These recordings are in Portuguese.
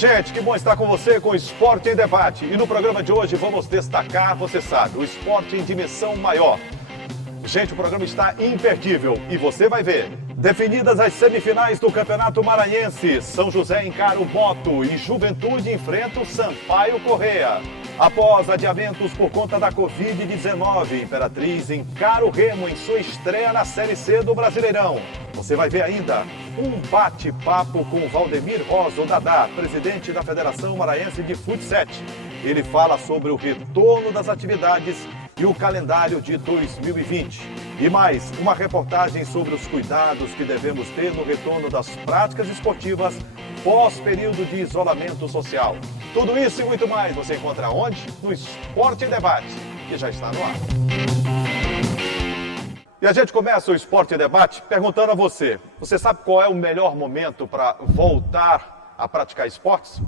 gente, que bom estar com você com o Esporte em Debate. E no programa de hoje vamos destacar, você sabe, o esporte em dimensão maior. Gente, o programa está imperdível e você vai ver. Definidas as semifinais do Campeonato Maranhense, São José encara o Moto e Juventude enfrenta o Sampaio Corrêa. Após adiamentos por conta da Covid-19, Imperatriz encara o Remo em sua estreia na Série C do Brasileirão. Você vai ver ainda um bate-papo com Valdemir Rosa, o Dadá, presidente da Federação Maranhense de Futsal. Ele fala sobre o retorno das atividades e o calendário de 2020. E mais, uma reportagem sobre os cuidados que devemos ter no retorno das práticas esportivas pós-período de isolamento social. Tudo isso e muito mais você encontra onde? No Esporte em Debate, que já está no ar. E a gente começa o Esporte em Debate perguntando a você. Você sabe qual é o melhor momento para voltar a praticar esportes?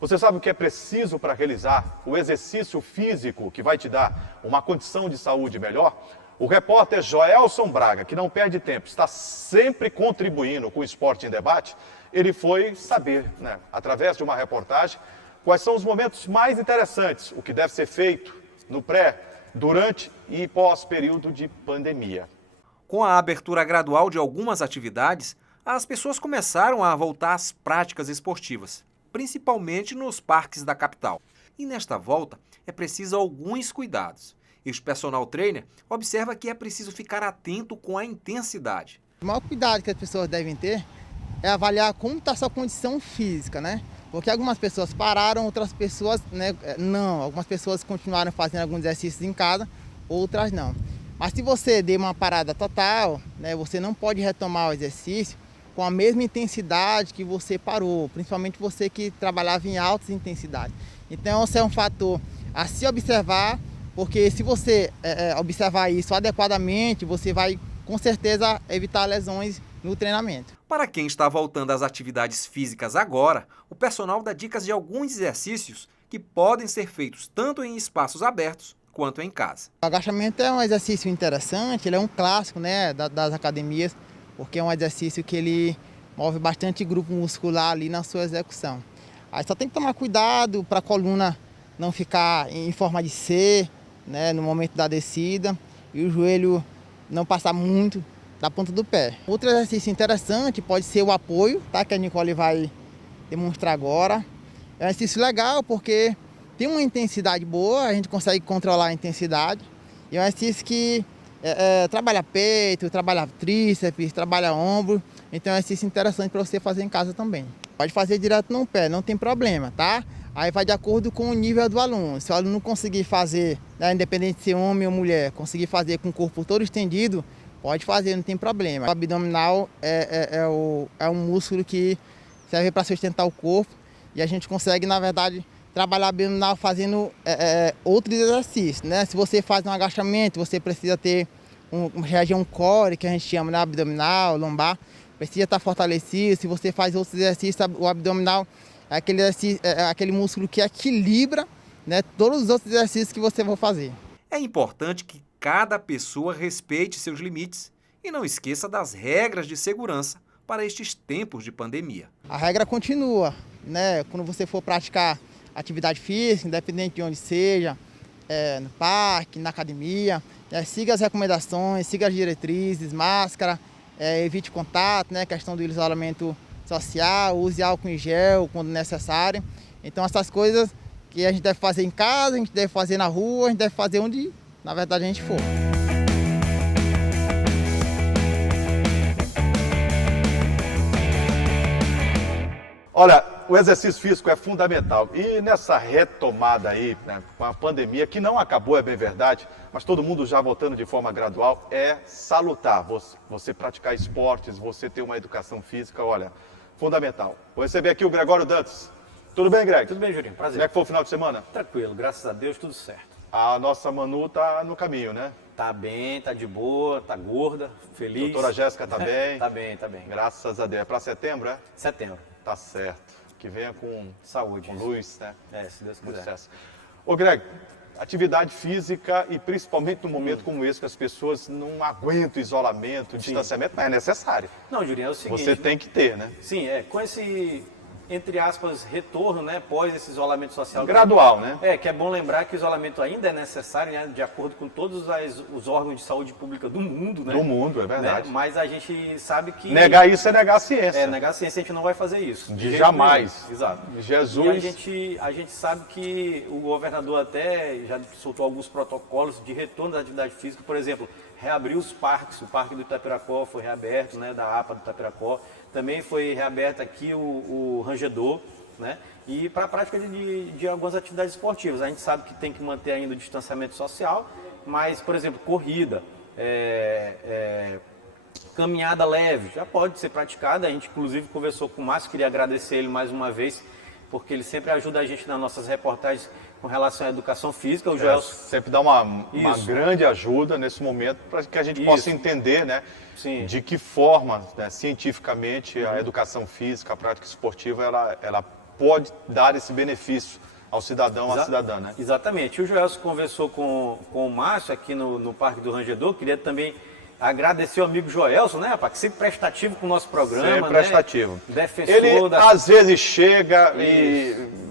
Você sabe o que é preciso para realizar o exercício físico que vai te dar uma condição de saúde melhor? O repórter Joelson Braga, que não perde tempo, está sempre contribuindo com o Esporte em Debate, ele foi saber, através de uma reportagem, quais são os momentos mais interessantes, o que deve ser feito no pré, durante e pós-período de pandemia. Com a abertura gradual de algumas atividades, as pessoas começaram a voltar às práticas esportivas, principalmente nos parques da capital. E nesta volta é preciso alguns cuidados. E o personal trainer observa que é preciso ficar atento com a intensidade. O maior cuidado que as pessoas devem ter é avaliar como está a sua condição física, Porque algumas pessoas pararam, outras pessoas não. Algumas pessoas continuaram fazendo alguns exercícios em casa, outras não. Mas se você der uma parada total, você não pode retomar o exercício com a mesma intensidade que você parou, principalmente você que trabalhava em altas intensidades. Então, esse é um fator a se observar, porque se você observar isso adequadamente, você vai, com certeza, evitar lesões no treinamento. Para quem está voltando às atividades físicas agora, o personal dá dicas de alguns exercícios que podem ser feitos tanto em espaços abertos quanto em casa. O agachamento é um exercício interessante, ele é um clássico das academias, porque é um exercício que ele move bastante grupo muscular ali na sua execução. Aí só tem que tomar cuidado para a coluna não ficar em forma de C, no momento da descida, e o joelho não passar muito da ponta do pé. Outro exercício interessante pode ser o apoio, que a Nicole vai demonstrar agora. É um exercício legal porque tem uma intensidade boa, a gente consegue controlar a intensidade. E é um exercício que trabalha peito, trabalha tríceps, trabalha ombro. Então é um exercício interessante para você fazer em casa também. Pode fazer direto no pé, não tem problema, tá? Aí vai de acordo com o nível do aluno. Se o aluno conseguir fazer, independente de ser homem ou mulher, conseguir fazer com o corpo todo estendido, pode fazer, não tem problema. O abdominal é um músculo que serve para sustentar o corpo e a gente consegue, na verdade, trabalhar abdominal fazendo outros exercícios, Se você faz um agachamento, você precisa ter uma região core, que a gente chama, abdominal, lombar, precisa estar fortalecido. Se você faz outros exercícios, o abdominal é aquele músculo que equilibra todos os outros exercícios que você vai fazer. É importante que cada pessoa respeite seus limites e não esqueça das regras de segurança para estes tempos de pandemia. A regra continua, Quando você for praticar atividade física, independente de onde seja, no parque, na academia, siga as recomendações, siga as diretrizes, máscara, evite contato, questão do isolamento social, use álcool em gel quando necessário. Então essas coisas que a gente deve fazer em casa, a gente deve fazer na rua, a gente deve fazer onde, na verdade, a gente for. Olha, o exercício físico é fundamental. E nessa retomada aí, com a pandemia, que não acabou, é bem verdade, mas todo mundo já voltando de forma gradual, é salutar. Você praticar esportes, você ter uma educação física, olha, fundamental. Vou receber aqui o Gregório Dantas. Tudo bem, Greg? Tudo bem, Jurinho. Prazer. Como é que foi o final de semana? Tranquilo, graças a Deus, tudo certo. A nossa Manu tá no caminho, né? Tá bem, tá de boa, tá gorda, feliz. Doutora Jéssica tá bem? Tá bem, tá bem. Graças a Deus. É para setembro, é? Setembro. Tá certo. Que venha com saúde, com luz, né? Se Deus quiser. Sucesso. Ô, Greg, atividade física e principalmente num momento como esse, que as pessoas não aguentam isolamento, distanciamento, mas é necessário. Não, Jurinho, é o seguinte... Você tem que ter, né? Sim, com entre aspas, retorno, né, pós esse isolamento social. Gradual, né? Que é bom lembrar que o isolamento ainda é necessário, né, de acordo com todos os órgãos de saúde pública do mundo, né? Do mundo, é verdade. Né? Mas a gente sabe que... Negar isso é negar a ciência. Negar a ciência, a gente não vai fazer isso. De jamais. Exato. Jesus... E a gente sabe que o governador até já soltou alguns protocolos de retorno da atividade física, por exemplo, reabriu os parques, o Parque do Itapiracó foi reaberto, né, da APA do Itapiracó, também foi reaberto aqui o Rangedor, né, e para a prática de algumas atividades esportivas. A gente sabe que tem que manter ainda o distanciamento social, mas, por exemplo, corrida, caminhada leve, já pode ser praticada. A gente, inclusive, conversou com o Márcio, queria agradecer ele mais uma vez, porque ele sempre ajuda a gente nas nossas reportagens com relação à educação física. O Joel sempre dá uma grande ajuda nesse momento para que a gente possa entender, né, Sim. de que forma, né, cientificamente, a educação física, a prática esportiva, ela pode dar esse benefício ao cidadão, à cidadã, né? Exatamente. O Joel conversou com o Márcio aqui no Parque do Rangedor. Queria também agradecer o amigo Joelson, né, rapaz, que sempre prestativo com o nosso programa. Sempre prestativo. Né? Defensor ele, às vezes, chega e...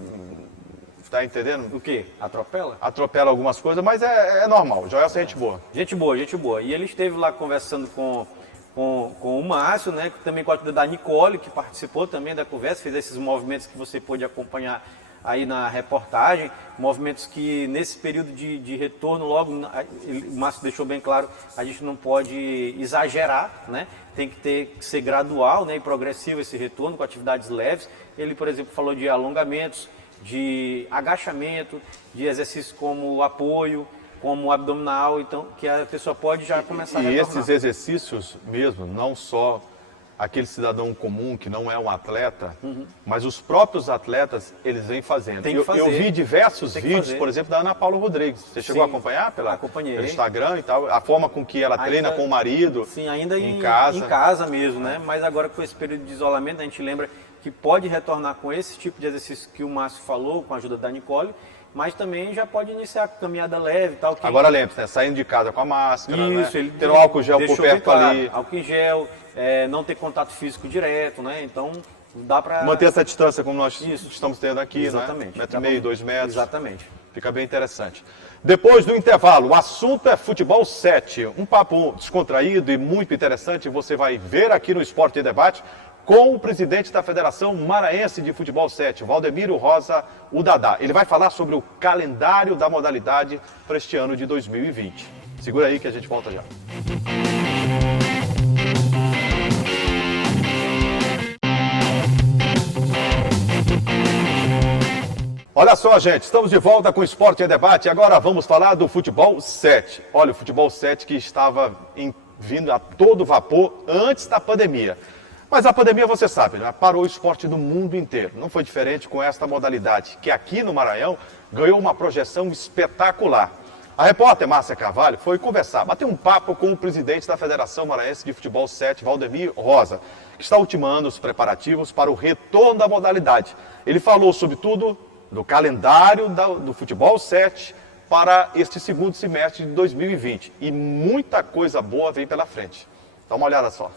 Tá entendendo? O quê? Atropela? Atropela algumas coisas, mas é normal. O Joelson é gente boa. Gente boa, gente boa. E ele esteve lá conversando com o Márcio, né, também com a ajuda da Nicole, que participou também da conversa, fez esses movimentos que você pôde acompanhar aí na reportagem, movimentos que nesse período de retorno, logo, o Márcio deixou bem claro, a gente não pode exagerar, né? Tem que ser gradual, né, e progressivo esse retorno, com atividades leves. Ele, por exemplo, falou de alongamentos, de agachamento, de exercícios como apoio, como abdominal, então que a pessoa pode já começar a retornar. E esses exercícios mesmo, não só aquele cidadão comum que não é um atleta, mas os próprios atletas, eles vêm fazendo. Tem que fazer. Eu vi diversos vídeos, por exemplo, da Ana Paula Rodrigues. Você chegou a acompanhar Acompanhei. pelo Instagram e tal? A forma com que ela treina com o marido. Sim, ainda em casa. Em casa mesmo, né? Mas agora com esse período de isolamento, a gente lembra que pode retornar com esse tipo de exercício que o Márcio falou, com a ajuda da Nicole, mas também já pode iniciar a caminhada leve e tal. Agora lembre-se, né? Saindo de casa com a máscara, Isso, né? ele ter um álcool gel por deixou perto bem claro, ali. álcool em gel, não ter contato físico direto, né? Então dá para... Manter essa distância como nós estamos tendo aqui, exatamente, né? 1,5 m, 2 metros. Exatamente. Fica bem interessante. Depois do intervalo, o assunto é Futebol 7. Um papo descontraído e muito interessante. Você vai ver aqui no Esporte em Debate com o presidente da Federação Maranhense de Futebol 7, Valdemiro Rosa, o Dadá. Ele vai falar sobre o calendário da modalidade para este ano de 2020. Segura aí que a gente volta já. Olha só, gente, estamos de volta com o Esporte em Debate. Agora vamos falar do Futebol 7. Olha, o Futebol 7 que estava vindo a todo vapor antes da pandemia. Mas a pandemia, você sabe, né? Parou o esporte do mundo inteiro. Não foi diferente com esta modalidade, que aqui no Maranhão ganhou uma projeção espetacular. A repórter Márcia Carvalho foi conversar, bater um papo com o presidente da Federação Maranhense de Futebol 7, Valdemir Rosa, que está ultimando os preparativos para o retorno da modalidade. Ele falou, sobretudo, do calendário do Futebol 7 para este segundo semestre de 2020. E muita coisa boa vem pela frente. Dá uma olhada só.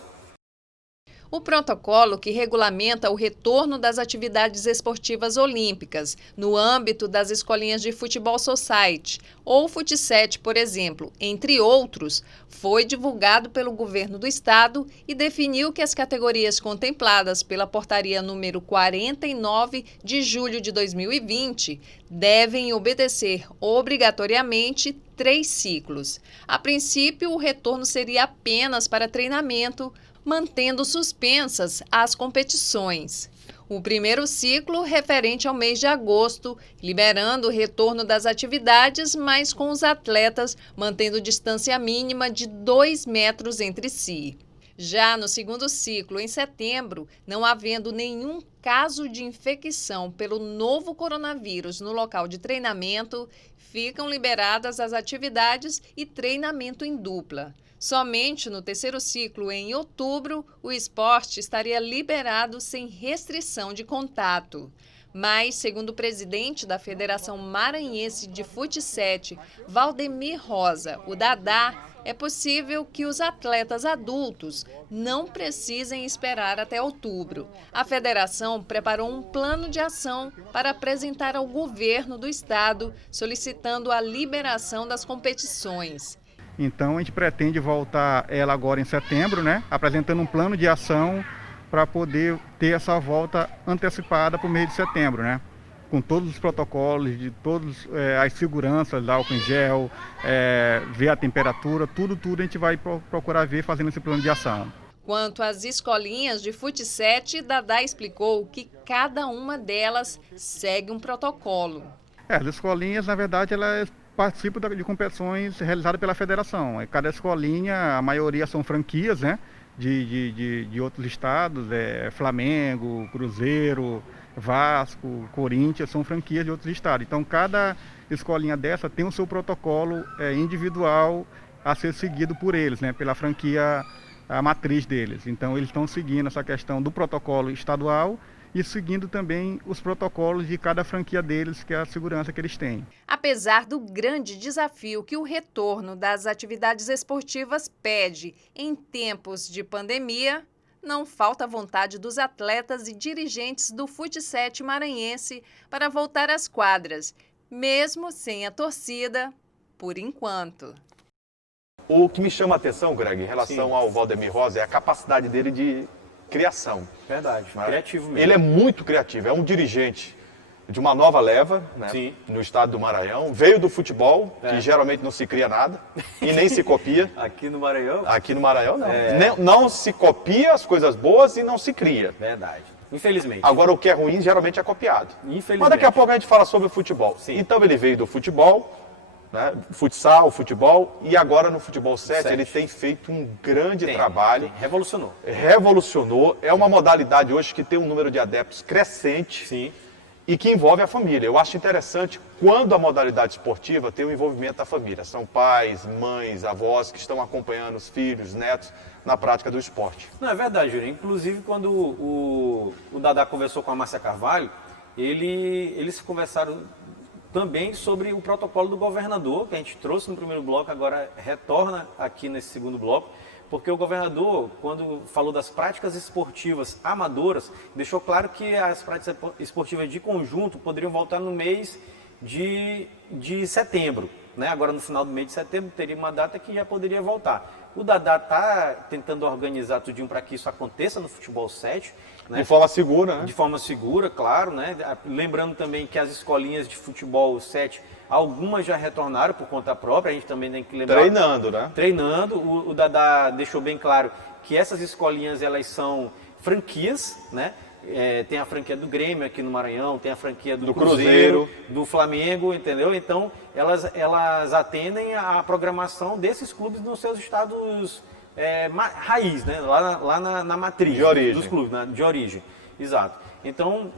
O protocolo que regulamenta o retorno das atividades esportivas olímpicas no âmbito das escolinhas de futebol society, ou Fut7, por exemplo, entre outros, foi divulgado pelo governo do estado e definiu que as categorias contempladas pela portaria número 49 de julho de 2020 devem obedecer obrigatoriamente 3 ciclos. A princípio, o retorno seria apenas para treinamento, mantendo suspensas as competições. O primeiro ciclo, referente ao mês de agosto, liberando o retorno das atividades, mas com os atletas mantendo distância mínima de 2 metros entre si. Já no segundo ciclo, em setembro, não havendo nenhum caso de infecção pelo novo coronavírus no local de treinamento, ficam liberadas as atividades e treinamento em dupla. Somente no terceiro ciclo, em outubro, o esporte estaria liberado sem restrição de contato. Mas, segundo o presidente da Federação Maranhense de Fut7, Valdemir Rosa, o Dadá, é possível que os atletas adultos não precisem esperar até outubro. A federação preparou um plano de ação para apresentar ao governo do estado, solicitando a liberação das competições. Então a gente pretende voltar ela agora em setembro, né? Apresentando um plano de ação para poder ter essa volta antecipada para o mês de setembro, né? Com todos os protocolos, de todas as seguranças, álcool em gel, ver a temperatura, tudo a gente vai procurar ver fazendo esse plano de ação. Quanto às escolinhas de fut-7, Dadá explicou que cada uma delas segue um protocolo. As escolinhas, na verdade, elas participam de competições realizadas pela federação. Cada escolinha, a maioria são franquias, né? De outros estados, Flamengo, Cruzeiro, Vasco, Corinthians, são franquias de outros estados. Então, cada escolinha dessa tem o seu protocolo individual a ser seguido por eles, né? Pela franquia, a matriz deles. Então, eles estão seguindo essa questão do protocolo estadual e seguindo também os protocolos de cada franquia deles, que é a segurança que eles têm. Apesar do grande desafio que o retorno das atividades esportivas pede em tempos de pandemia, não falta vontade dos atletas e dirigentes do fut-7 maranhense para voltar às quadras, mesmo sem a torcida, por enquanto. O que me chama a atenção, Greg, em relação ao Valdemir Rosa, é a capacidade dele de criação. Verdade, Né? criativo mesmo. Ele é muito criativo, é um dirigente de uma nova leva, né? Sim. No estado do Maranhão. Veio do futebol, que geralmente não se cria nada e nem se copia. Aqui no Maranhão? Aqui no Maranhão, não. Não se copia as coisas boas e não se cria. Verdade. Infelizmente. Agora, o que é ruim geralmente é copiado. Infelizmente. Mas daqui a pouco a gente fala sobre o futebol. Sim. Então, ele veio do futebol, né? Futsal, futebol, e agora no futebol 7 ele tem feito um grande trabalho. Revolucionou. Revolucionou. É uma modalidade hoje que tem um número de adeptos crescente. Sim. E que envolve a família. Eu acho interessante quando a modalidade esportiva tem o envolvimento da família. São pais, mães, avós que estão acompanhando os filhos, netos na prática do esporte. Não, é verdade, Júlio. Inclusive, quando o Dadá conversou com a Márcia Carvalho, eles conversaram também sobre o protocolo do governador, que a gente trouxe no primeiro bloco, agora retorna aqui nesse segundo bloco, porque o governador, quando falou das práticas esportivas amadoras, deixou claro que as práticas esportivas de conjunto poderiam voltar no mês de setembro. Né? Agora, no final do mês de setembro, teria uma data que já poderia voltar. O Dadá está tentando organizar tudinho para que isso aconteça no futebol 7. Né? De forma segura, né? De forma segura, claro. Né? Lembrando também que as escolinhas de futebol 7, algumas já retornaram por conta própria, a gente também tem que lembrar. Treinando, né? Treinando. O Dadá deixou bem claro que essas escolinhas, elas são franquias, né? Tem a franquia do Grêmio aqui no Maranhão, tem a franquia do Cruzeiro, do Flamengo, entendeu? Então, elas atendem a programação desses clubes nos seus estados raiz, né? Lá na matriz de origem. Dos clubes, né? De origem. Exato. Então,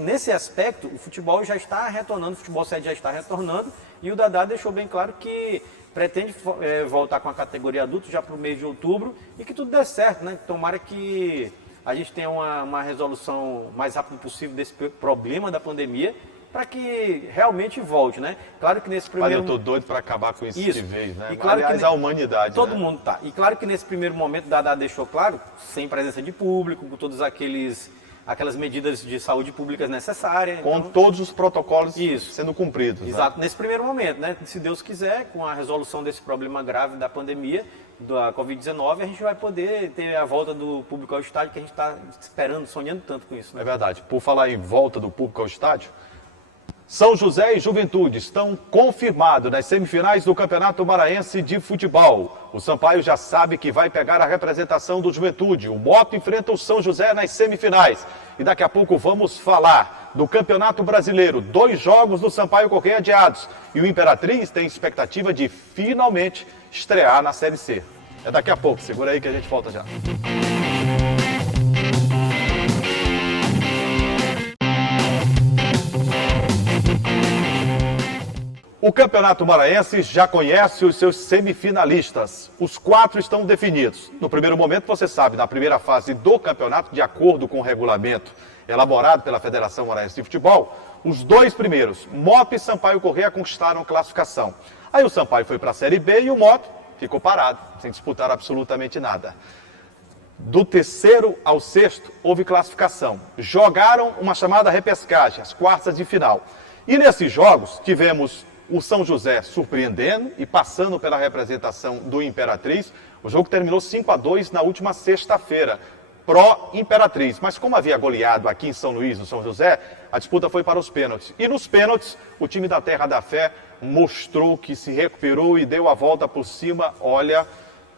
nesse aspecto, o futebol já está retornando, o futebol 7 já está retornando, e o Dadá deixou bem claro que pretende voltar com a categoria adulto já para o mês de outubro e que tudo dê certo, né? Tomara que a gente tenha uma resolução mais rápida possível desse problema da pandemia para que realmente volte, né? Claro que nesse primeiro... Olha, eu tô doido para acabar com isso de vez, né? E claro, aliás, a humanidade, todo né? mundo tá. E claro que nesse primeiro momento, Dadá deixou claro, sem presença de público, com todas aquelas medidas de saúde públicas necessárias. Com então, todos os protocolos sendo cumpridos. Exato, né? nesse primeiro momento, né? Se Deus quiser, com a resolução desse problema grave da pandemia, da Covid-19, a gente vai poder ter a volta do público ao estádio, que a gente está esperando, sonhando tanto com isso. Né? É verdade. Por falar em volta do público ao estádio, São José e Juventude estão confirmados nas semifinais do Campeonato Maranhense de Futebol. O Sampaio já sabe que vai pegar a representação do Juventude. O Moto enfrenta o São José nas semifinais. E daqui a pouco vamos falar do Campeonato Brasileiro. 2 jogos do Sampaio Corrêa adiados. E o Imperatriz tem expectativa de finalmente estrear na Série C. É daqui a pouco. Segura aí que a gente volta já. O Campeonato Maranhense já conhece os seus semifinalistas. Os 4 estão definidos. No primeiro momento, você sabe, na primeira fase do campeonato, de acordo com o regulamento elaborado pela Federação Maranhense de Futebol, os 2 primeiros, Moto e Sampaio Corrêa, conquistaram classificação. Aí o Sampaio foi para a Série B e o Moto ficou parado, sem disputar absolutamente nada. Do terceiro ao sexto, houve classificação. Jogaram uma chamada repescagem, as quartas de final. E nesses jogos, tivemos o São José surpreendendo e passando pela representação do Imperatriz. O jogo terminou 5-2 na última sexta-feira, pró-Imperatriz. Mas como havia goleado aqui em São Luís, no São José, a disputa foi para os pênaltis. E nos pênaltis, o time da Terra da Fé mostrou que se recuperou e deu a volta por cima, olha,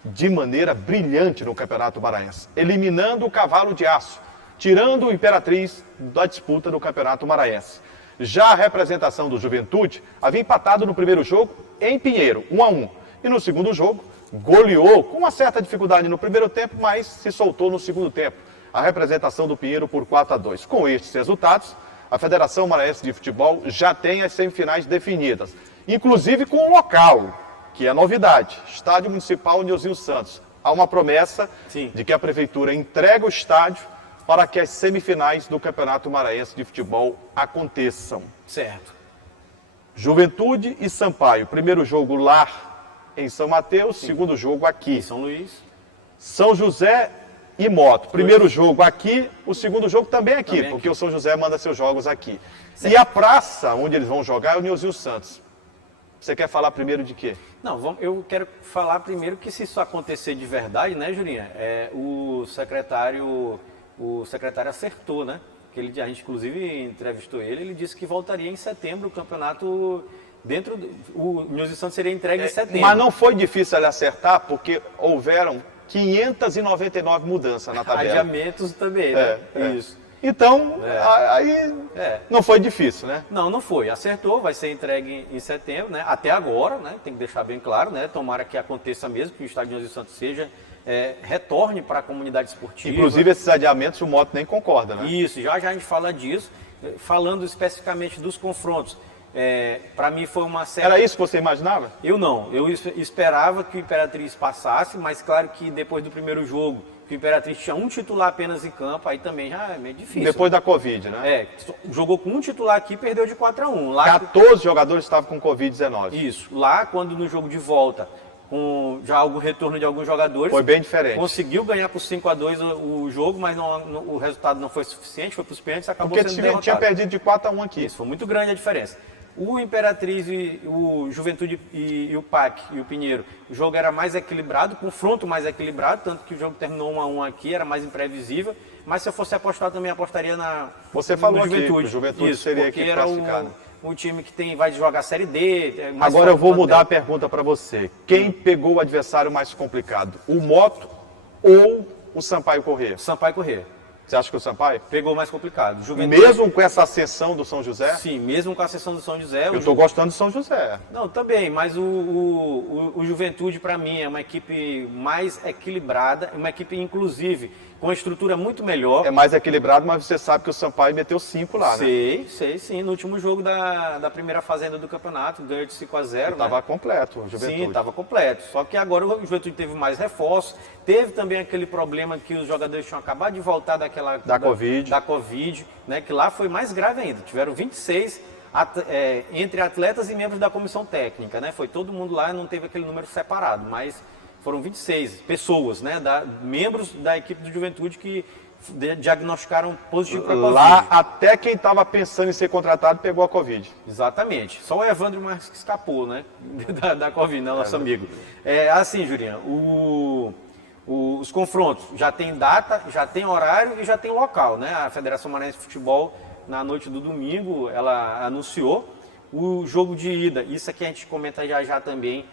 de maneira brilhante no Campeonato Maranhense, eliminando o Cavalo de Aço, tirando o Imperatriz da disputa do Campeonato Maranhense. Já a representação do Juventude havia empatado no primeiro jogo em Pinheiro, 1-1. E no segundo jogo, goleou com uma certa dificuldade no primeiro tempo, mas se soltou no segundo tempo. A representação do Pinheiro por 4-2. Com estes resultados, a Federação Maranhense de Futebol já tem as semifinais definidas, inclusive com o local, que é novidade, Estádio Municipal Nilzinho Santos. Há uma promessa de que a Prefeitura entregue o estádio para que as semifinais do Campeonato Maranhense de Futebol aconteçam. Certo. Juventude e Sampaio. Primeiro jogo lá em São Mateus, segundo jogo aqui. Em São Luís. São José e Moto. Primeiro jogo aqui, o segundo jogo também aqui, Também porque aqui. o São José manda seus jogos aqui. Certo. E a praça onde eles vão jogar é o Nilzinho Santos. Você quer falar primeiro de quê? Não, eu quero falar primeiro que se isso acontecer de verdade, né, Jurinha? O secretário acertou, né? Que a gente inclusive entrevistou ele disse que voltaria em setembro o campeonato o Nilzinho Santos seria entregue em setembro. Mas não foi difícil ele acertar, porque houveram 599 mudanças na tabela. Adiamentos também, né? Isso. Então, aí não foi difícil, né? Não foi. Acertou, vai ser entregue em setembro, né? Até agora, né? Tem que deixar bem claro, né? Tomara que aconteça mesmo, que o estádio Nilzinho Santos retorne para a comunidade esportiva. Inclusive, esses adiamentos o Moto nem concorda, né? Isso, já a gente fala disso. Falando especificamente dos confrontos, para mim foi uma certa... Era isso que você imaginava? Eu não. Eu esperava que o Imperatriz passasse, mas claro que depois do primeiro jogo, que o Imperatriz tinha um titular apenas em campo, aí também já é meio difícil. Depois da Covid, né? Jogou com um titular aqui e perdeu de 4-1. Lá 14 jogadores estavam com Covid-19. Isso. Lá, quando no jogo de volta, com já algum retorno de alguns jogadores... Foi bem diferente. Conseguiu ganhar por 5-2 o jogo, mas o resultado não foi suficiente, foi para os pênaltis e acabou Porque sendo derrotado. tinha perdido de 4-1 aqui. Isso, foi muito grande a diferença. O Imperatriz e o Juventude e o PAC e o Pinheiro, o jogo era mais equilibrado, confronto mais equilibrado, tanto que o jogo terminou 1-1 aqui, era mais imprevisível. Mas se eu fosse apostar, também apostaria Você falou no Juventude. Aqui, o Juventude isso, seria porque aqui era classificado. um time que vai jogar Série D. Agora eu vou mudar a pergunta para você. Quem pegou o adversário mais complicado? O Moto ou o Sampaio Corrêa? Sampaio Corrêa. Você acha que o Sampaio? Pegou mais complicado. Juventude... Mesmo com essa ascensão do São José? Sim, mesmo com a ascensão do São José. Eu estou gostando do São José. Não, também, mas o Juventude, para mim, é uma equipe mais equilibrada, uma equipe, inclusive, com uma estrutura muito melhor. É mais equilibrado, mas você sabe que o Sampaio meteu 5 lá, né? Sei, sim. No último jogo da primeira fazenda do campeonato, ganhou de 5-0. Estava completo, o Juventude. Sim, estava completo. Só que agora o Juventude teve mais reforços. Teve também aquele problema que os jogadores tinham acabado de voltar da Covid, né? Que lá foi mais grave ainda. Tiveram 26 entre atletas e membros da comissão técnica, né? Foi todo mundo lá, não teve aquele número separado, mas foram 26 pessoas, né? Membros da equipe do Juventude que diagnosticaram positivo para a Covid. Lá, até quem estava pensando em ser contratado pegou a Covid. Exatamente. Só o Evandro Marques que escapou, né? da Covid, não, nosso amigo. Assim, Jurinha, os confrontos já tem data, já tem horário e já tem local, né? A Federação Maranhense de Futebol, na noite do domingo, ela anunciou o jogo de ida. Isso aqui a gente comenta já também.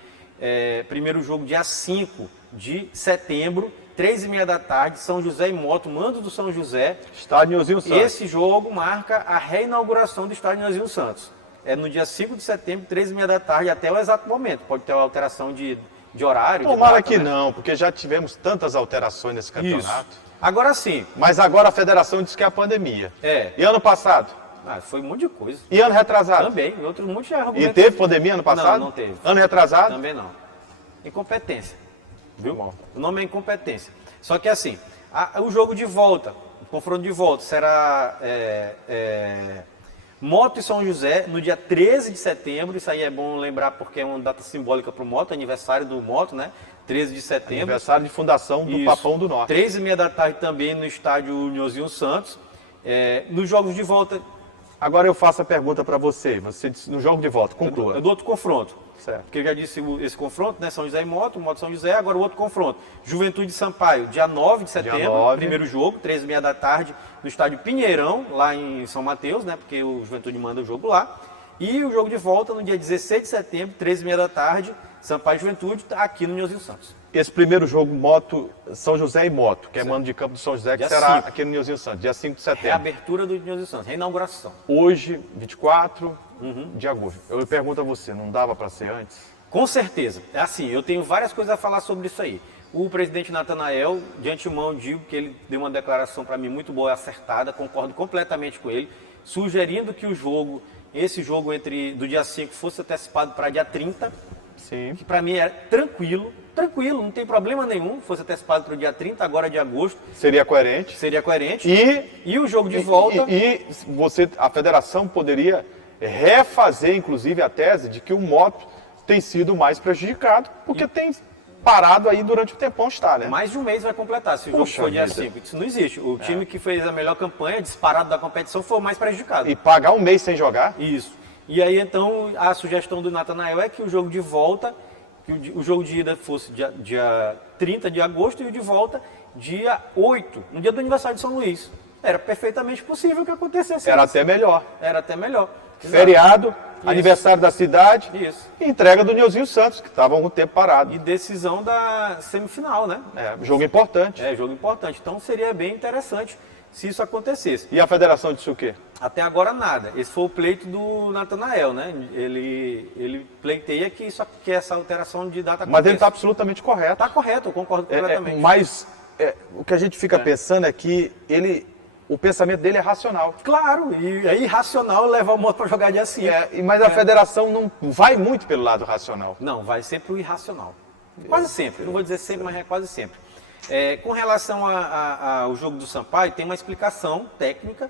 Primeiro jogo, dia 5 de setembro, 3h30 da tarde, São José e Moto, mando do São José. Estádio Nilzinho Santos. Esse jogo marca a reinauguração do estádio Nilzinho Santos. É no dia 5 de setembro, 3h30 da tarde, até o exato momento. Pode ter uma alteração de horário. Tomara que não, porque já tivemos tantas alterações nesse campeonato. Isso. Agora sim. Mas agora a federação diz que é a pandemia. E ano passado? Foi um monte de coisa. E ano retrasado? Também, outro monte de argumento. E teve pandemia ano passado? Não teve. Ano retrasado? Também não. Incompetência. Viu? Bom. O nome é incompetência. Só que assim, o jogo de volta, o confronto de volta será Moto e São José, no dia 13 de setembro, isso aí é bom lembrar porque é uma data simbólica para o Moto, aniversário do Moto, né? 13 de setembro. Aniversário de fundação do Isso. Papão do Norte. 3h30 da tarde também no estádio Nilzinho Santos. Nos jogos de volta... Agora eu faço a pergunta para você disse no jogo de volta, conclua. É do outro confronto. Certo. Porque eu já disse esse confronto, né? São José e Moto, Moto São José, agora o outro confronto. Juventude e Sampaio, dia 9 de setembro, Dia 9. primeiro jogo, 13h30 da tarde, no estádio Pinheirão, lá em São Mateus, né? Porque o Juventude manda o jogo lá. E o jogo de volta no dia 16 de setembro, 13h30 da tarde, Sampaio e Juventude, aqui no Nilzinho Santos. Esse primeiro jogo, Moto, São José e Moto, que é mando de campo do São José, que Dia será 5. aqui no Nilzinho Santos, dia 5 de É setembro. a abertura do Nilzinho Santos, reinauguração. Hoje, 24 de agosto. Eu pergunto a você, não dava para ser antes? Com certeza. É assim, eu tenho várias coisas a falar sobre isso aí. O presidente Natanael, de antemão, digo que ele deu uma declaração para mim muito boa e acertada, concordo completamente com ele, sugerindo que esse jogo do dia 5 fosse antecipado para dia 30, Sim. que para mim é tranquilo, não tem problema nenhum, fosse antecipado para o dia 30, agora de agosto, Seria coerente. seria coerente. E E o jogo de volta... a federação poderia refazer, inclusive, a tese de que o Moto tem sido mais prejudicado, porque tem parado aí durante o tempão está, né? Mais de um mês vai completar, se o jogo Puxa for dia vida. 5. Isso não existe. O time que fez a melhor campanha, disparado da competição, foi o mais prejudicado. E pagar um mês sem jogar? Isso. E aí, então, a sugestão do Natanael é que o jogo de volta, que o jogo de ida fosse dia 30 de agosto e o de volta dia 8, no dia do aniversário de São Luís. Era perfeitamente possível que acontecesse Era isso. até melhor. Era até melhor. Feriado, Isso. aniversário da cidade, Isso. e entrega do Nilzinho Santos, que estava um tempo parado. E decisão da semifinal, né? Jogo importante. É, jogo importante. Então, seria bem interessante se isso acontecesse. E a federação disse o quê? Até agora nada. Esse foi o pleito do Natanael, né? Ele pleiteia que essa alteração de data Mas ele está aconteça. absolutamente correto. Tá correto, eu concordo completamente. Mas o que a gente fica pensando é que o pensamento dele é racional. Claro, e é irracional levar o Moto para jogar dia 5. Mas a federação não vai muito pelo lado racional. Não, vai sempre o irracional. Quase sempre, não vou dizer sempre, mas é quase sempre. Com relação ao jogo do Sampaio, tem uma explicação técnica,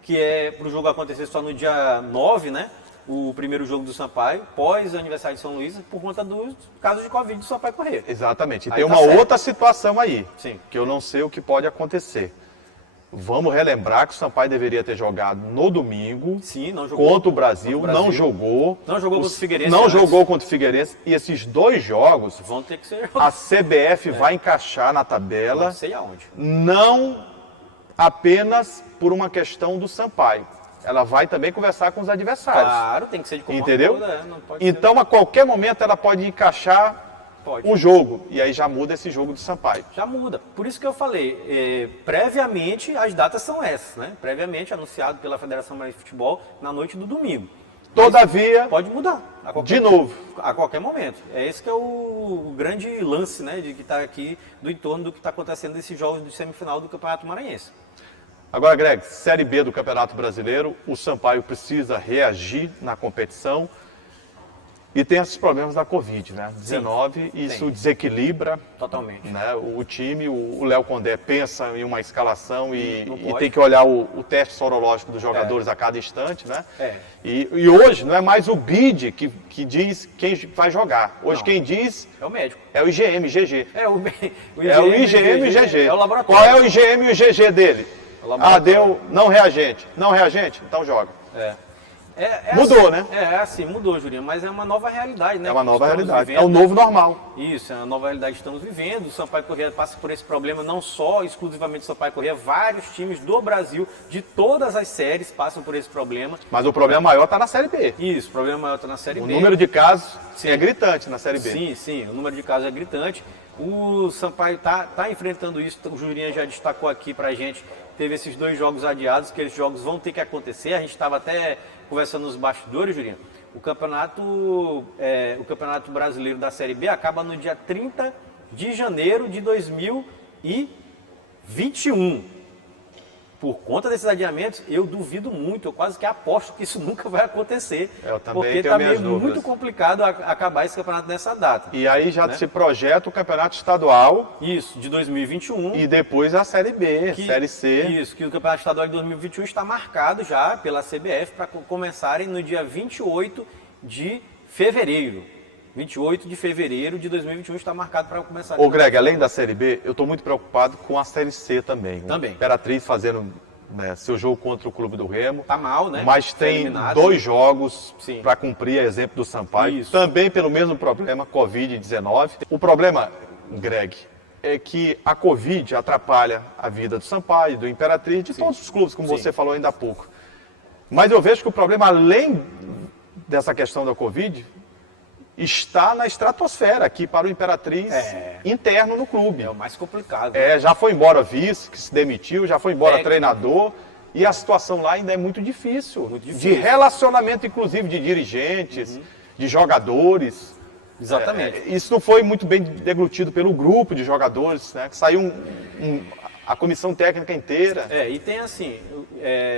que é para o jogo acontecer só no dia 9, né? O primeiro jogo do Sampaio, pós o aniversário de São Luís, por conta dos casos de Covid do Sampaio Corrêa. Exatamente. E Aí tem tá uma certo. outra situação aí, Sim. que eu não sei o que pode acontecer. Vamos relembrar que o Sampaio deveria ter jogado no domingo Sim, não jogou contra o Brasil, não jogou. Não jogou contra o Figueirense. Não antes. jogou contra o Figueirense. E esses dois jogos, Vão ter que ser a CBF vai encaixar na tabela, Não sei aonde. não apenas por uma questão do Sampaio. Ela vai também conversar com os adversários. Claro, tem que ser de comum Entendeu? acordo, não pode ser- Então, a qualquer momento, ela pode encaixar Pode. o jogo. E aí já muda esse jogo do Sampaio. Já muda. Por isso que eu falei, previamente as datas são essas, né? Previamente anunciado pela Federação Brasileira de Futebol na noite do domingo. Todavia, Pode mudar. de novo, A qualquer momento. Esse que é o grande lance, né? De que está aqui do entorno do que está acontecendo nesses jogos de semifinal do Campeonato Maranhense. agora, Greg, Série B do Campeonato Brasileiro, o Sampaio precisa reagir na competição e tem esses problemas da Covid, né? 19, isso tem. desequilibra, Totalmente. né, o time. O Léo Condé pensa em uma escalação Não e pode. tem que olhar o teste sorológico dos jogadores a cada instante, né? É. E hoje não é mais o BID que diz quem vai jogar. Hoje Não. quem diz É o médico. é o IGM, GG. É o É o IGM e o GG. É o laboratório. Qual é o IGM e o GG dele? O laboratório. Deu não reagente. Não reagente? Então joga. Mudou, né? Assim, mudou, Jurinho, mas é uma nova realidade, né? É uma que nova estamos realidade. vivendo. É o novo normal. Isso, é uma nova realidade que estamos vivendo. O Sampaio Corrêa passa por esse problema, não só exclusivamente o Sampaio Corrêa, vários times do Brasil, de todas as séries, passam por esse problema. Mas o problema maior está na Série B. Isso, o problema maior está na Série O B. número de casos Sim. é gritante na Série B. Sim, o número de casos é gritante. O Sampaio tá enfrentando isso, o Jurinha já destacou aqui pra gente, teve esses 2 jogos adiados, que esses jogos vão ter que acontecer, a gente estava até conversando nos bastidores, Jurinha. O campeonato brasileiro da Série B acaba no dia 30 de janeiro de 2021. por conta desses adiamentos, eu duvido muito, eu quase que aposto que isso nunca vai acontecer. Eu também porque tenho está minhas meio dúvidas. muito complicado acabar esse campeonato nessa data. E aí já né? se projeta o campeonato estadual Isso, de 2021. e depois a Série B, Série C. Isso, que o campeonato estadual de 2021 está marcado já pela CBF para começarem no dia 28 de fevereiro. 28 de fevereiro de 2021 está marcado para começar. Ô Greg, além da Série B, eu estou muito preocupado com a Série C também. Também. Imperatriz fazendo seu jogo contra o Clube do Remo. Tá mal, né? Mas Foi tem eliminado. 2 jogos Sim. para cumprir, a exemplo do Sampaio. Isso. Também pelo mesmo problema, Covid-19. O problema, Greg, é que a Covid atrapalha a vida do Sampaio, do Imperatriz, de todos os clubes, como Sim. você falou ainda há pouco. Mas eu vejo que o problema, além dessa questão da Covid, está na estratosfera aqui para o Imperatriz interno no clube. É o mais complicado. Já foi embora vice, que se demitiu, já foi embora Técnico. treinador, e a situação lá ainda é muito difícil. Muito De difícil. relacionamento, inclusive, de dirigentes, de jogadores. Exatamente. Isso não foi muito bem deglutido pelo grupo de jogadores, né? Que saiu a comissão técnica inteira, E tem assim...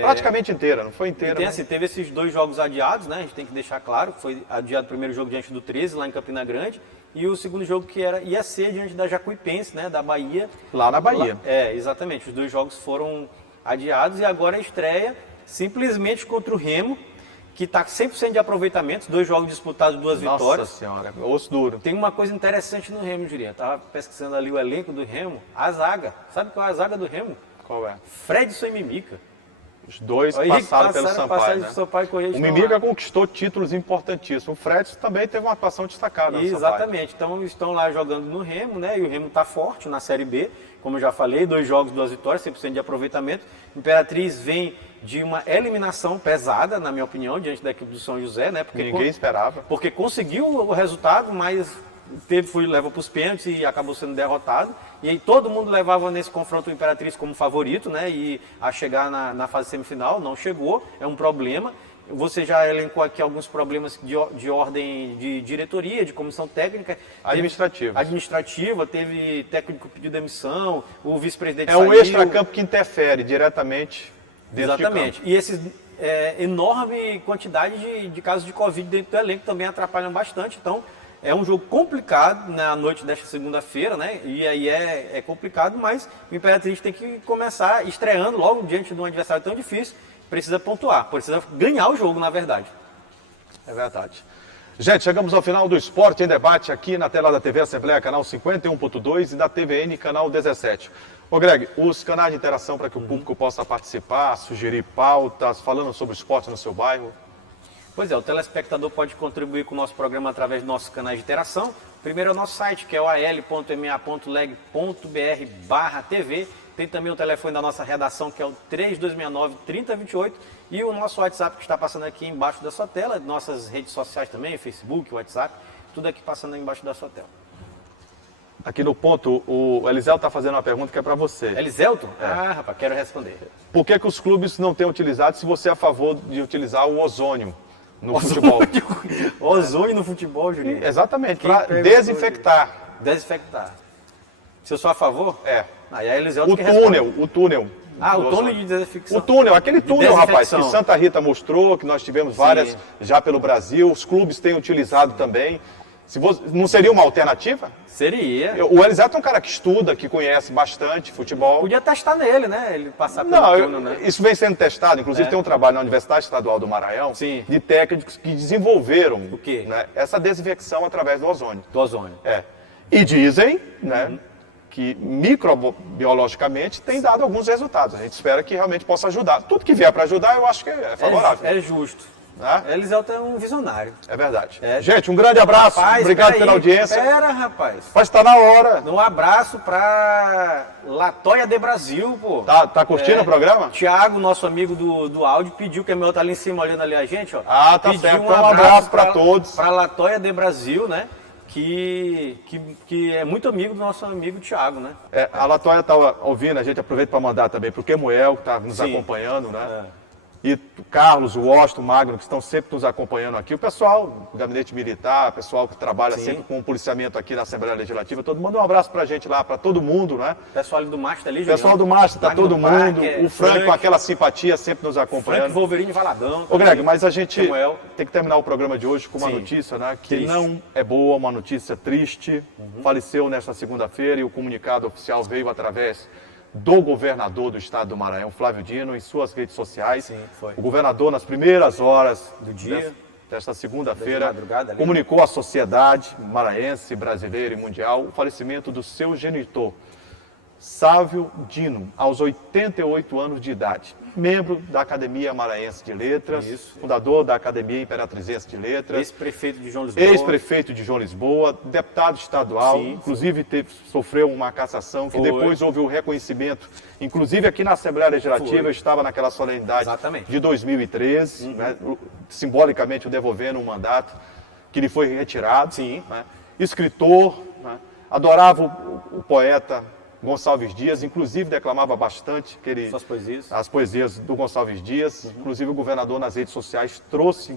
praticamente inteira, não foi inteira. E tem mas- assim, teve esses 2 jogos adiados, né? A gente tem que deixar claro, foi adiado o primeiro jogo diante do 13, lá em Campina Grande, e o segundo jogo que ia ser diante da Jacuipense, né? Da Bahia. Lá na Bahia. Exatamente. Os 2 jogos foram adiados e agora a estreia simplesmente contra o Remo, que está 100% de aproveitamento, 2 jogos disputados, 2 Nossa vitórias. senhora, osso duro. Tem uma coisa interessante no Remo, diria. Estava pesquisando ali o elenco do Remo, a zaga. Sabe qual é a zaga do Remo? Qual é? Fredson e Mimica. Os dois Aí passaram pelo Sampaio, né? do Sampaio Corrêa, O estão Mimica lá. conquistou títulos importantíssimos. O Fred também teve uma atuação destacada no Sampaio. Exatamente. Então estão lá jogando no Remo, né? E o Remo está forte na Série B, como eu já falei, 2 jogos, 2 vitórias, 100% de aproveitamento. Imperatriz vem de uma eliminação pesada, na minha opinião, diante da equipe do São José, né? Ninguém esperava. Porque conseguiu o resultado, mas levou para os pênaltis e acabou sendo derrotado. E aí todo mundo levava nesse confronto o Imperatriz como favorito, né? E a chegar na fase semifinal, não chegou, é um problema. Você já elencou aqui alguns problemas de ordem de diretoria, de comissão técnica. Administrativa, teve técnico que pediu demissão, o vice-presidente saiu. É o extracampo que interfere diretamente dentro Exatamente. E esses enorme quantidade de casos de Covid dentro do elenco também atrapalham bastante. Então, é um jogo complicado na noite desta segunda-feira, né? E aí é complicado, mas o Imperatriz tem que começar estreando logo diante de um adversário tão difícil. Precisa pontuar, precisa ganhar o jogo, na verdade. É verdade. Gente, chegamos ao final do Esporte em Debate aqui na tela da TV Assembleia, canal 51.2 e da TVN, canal 17. Ô Greg, os canais de interação para que o público possa participar, sugerir pautas, falando sobre o esporte no seu bairro. Pois é, o telespectador pode contribuir com o nosso programa através dos nossos canais de interação. Primeiro é o nosso site, que é o al.ma.leg.br/TV. Tem também o telefone da nossa redação, que é o 3269-3028. E o nosso WhatsApp, que está passando aqui embaixo da sua tela. Nossas redes sociais também, Facebook, WhatsApp. Tudo aqui passando embaixo da sua tela. Aqui no ponto, o Elisel está fazendo uma pergunta que é para você. Eliselton? Rapaz, quero responder. Por que os clubes não têm utilizado, se você é a favor de utilizar o ozônio no futebol? Ozônio no futebol, Juninho? Exatamente, Quem para perguntou desinfectar. Desinfectar. Se eu sou a favor? Aí a Eliselton O que responde. túnel. O do túnel ozônio. de desinfecção. O túnel, aquele túnel, rapaz, que desinfecção. Santa Rita mostrou, que nós tivemos várias Sim. já pelo Brasil, os clubes têm utilizado também. Não seria uma alternativa? Seria. O Eliseu é um cara que estuda, que conhece bastante futebol. Podia testar nele, né? Ele passar pelo Não, túnel, né? isso vem sendo testado. Inclusive tem um trabalho na Universidade Estadual do Maranhão Sim. de técnicos que desenvolveram O quê? né, essa desinfecção através do ozônio. Do ozônio. E dizem né, que microbiologicamente tem dado alguns resultados. A gente espera que realmente possa ajudar. Tudo que vier para ajudar, eu acho que é favorável. É justo. Né? Eliselton é um visionário. É verdade. É. Gente, um grande abraço. Rapaz, Obrigado peraí, pela audiência. Espera, rapaz. Mas está na hora. Um abraço pra Latoya de Brasil, pô. Tá curtindo o programa? Tiago, nosso amigo do áudio, pediu, que a meu tá ali em cima olhando ali a gente, ó. Ah, tá Pediu certo. Então, um abraço pra todos. Pra Latoya de Brasil, né? Que é muito amigo do nosso amigo Tiago, né? A Latoya estava ouvindo, a gente aproveita para mandar também para o Kemuel, que está nos Sim. acompanhando, né? e o Carlos, o Washington, o Magno, que estão sempre nos acompanhando aqui, o pessoal do Gabinete Militar, o pessoal que trabalha sempre com o policiamento aqui na Assembleia Legislativa, todo mundo, um abraço pra gente lá, para todo mundo, né? O pessoal ali do Master ali, O pessoal do Master, tá todo mundo, Parker, o Frank com aquela simpatia sempre nos acompanhando. Frank Wolverine Valadão. Ô Greg, mas a gente Samuel. tem que terminar o programa de hoje com uma notícia, né, que Triste. não é boa, uma notícia triste. Faleceu nesta segunda-feira e o comunicado oficial veio através do governador do estado do Maranhão, Flávio Dino, em suas redes sociais. Sim, foi. O governador, nas primeiras horas Do dia. desta segunda-feira, Da madrugada ali. comunicou à sociedade maranhense, brasileira e mundial o falecimento do seu genitor, Sávio Dino, aos 88 anos de idade, membro da Academia Maranhense de Letras, Isso. fundador da Academia Imperatrizense de Letras, Ex-prefeito de João Lisboa. ex-prefeito de João Lisboa, deputado estadual, Sim, inclusive sofreu uma cassação, que Foi. depois houve o reconhecimento, inclusive aqui na Assembleia Legislativa, Foi. eu estava naquela solenidade Exatamente. de 2013, né, simbolicamente o devolvendo um mandato que lhe foi retirado. Sim. Né, escritor, né, adorava o poeta Gonçalves Dias, inclusive declamava bastante Suas poesias. as poesias do Gonçalves Dias. Inclusive o governador nas redes sociais trouxe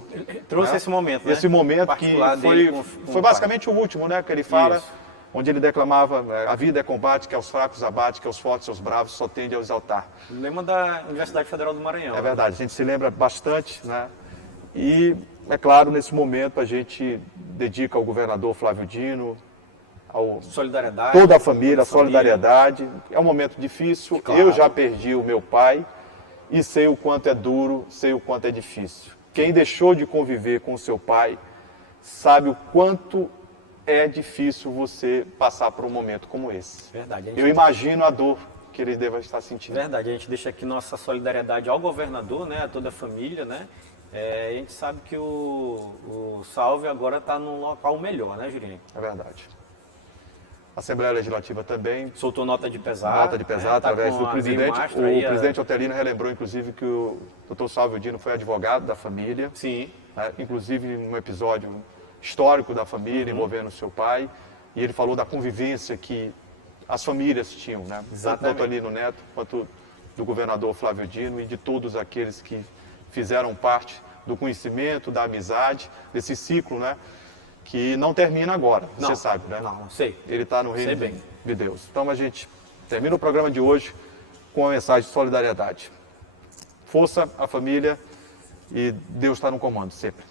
Trouxe né, esse momento, né? esse momento que Particular dele foi, com foi o basicamente o último, né, que ele fala, Isso. onde ele declamava: a vida é combate, que aos fracos abate, que aos fortes, aos bravos, só tende a exaltar. O lema da Universidade Federal do Maranhão. É verdade, a gente se lembra bastante, né? E, é claro, nesse momento a gente dedica ao governador Flávio Dino, ao Solidariedade. toda a família, a solidariedade. É um momento difícil, Claro. eu já perdi o meu pai e sei o quanto é duro, sei o quanto é difícil. Quem deixou de conviver com o seu pai sabe o quanto é difícil você passar por um momento como esse. Verdade. A gente Eu imagino a dor que ele deva estar sentindo. Verdade, a gente deixa aqui nossa solidariedade ao governador, né, a toda a família, né? A gente sabe que o Salve agora está num local melhor, né, Jurinho? É verdade. A Assembleia Legislativa também Soltou nota de pesar. nota de pesar né? Tá através com do a presidente. Mastro O aí, presidente Otelino relembrou, inclusive, que o Dr. Sávio Dino foi advogado da família. Sim. Né? Inclusive um episódio histórico da família Uhum. envolvendo o seu pai. E ele falou da convivência que as famílias tinham, né? Tanto do Exatamente. Otelino Neto quanto do governador Flávio Dino e de todos aqueles que fizeram parte do conhecimento, da amizade, desse ciclo, né? Que não termina agora, você Não, sabe, né? Não, sei. Ele está no Sei reino bem. de Deus. Então a gente termina o programa de hoje com uma mensagem de solidariedade. Força à família e Deus está no comando sempre.